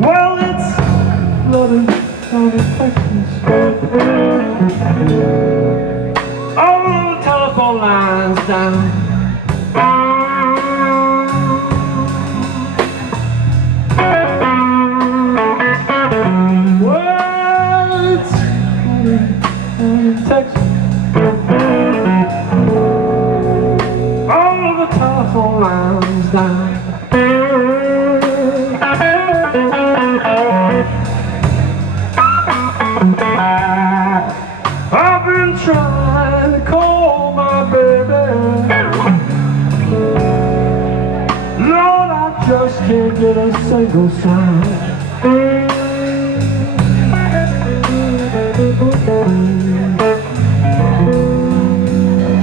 Well, it's flooded down in Texas. All the telephone lines down. Well, it's flooded down in Texas. All the telephone lines down. I've been trying to call my baby. Lord, I just can't get a single sound.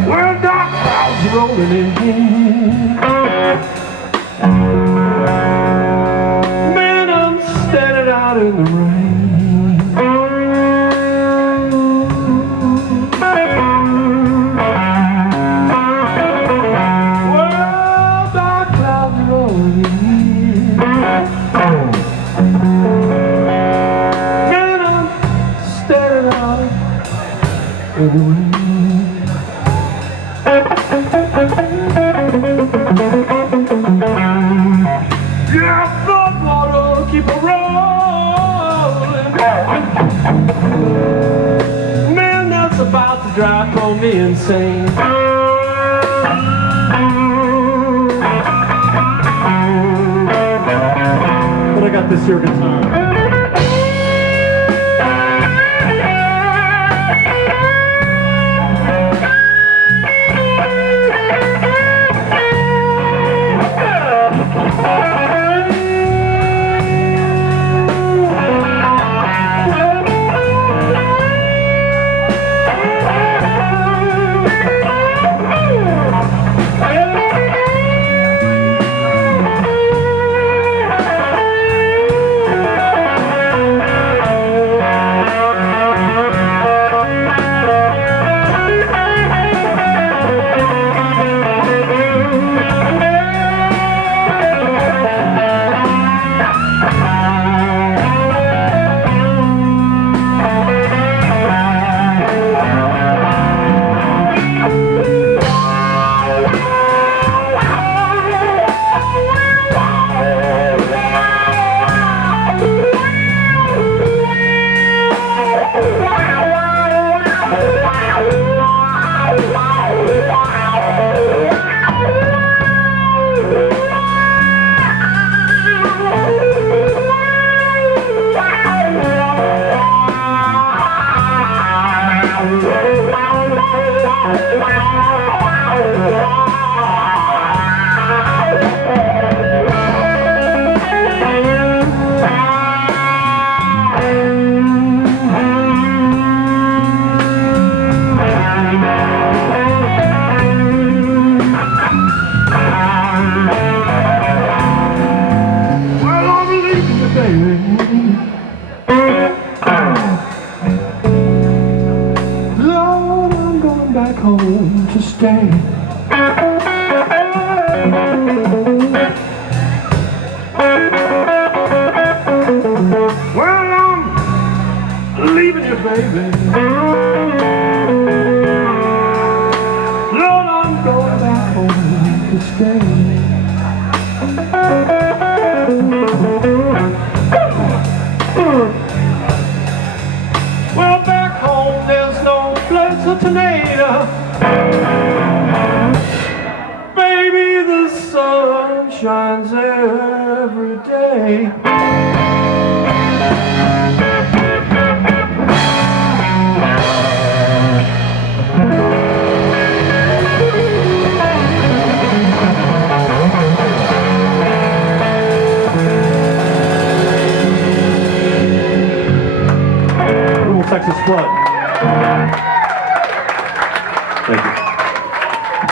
Well, dark clouds rolling in. Man, I'm standing out in the rain. Yeah, flood water keep a rolling. Man, that's about to drive me insane. But I got this here guitar.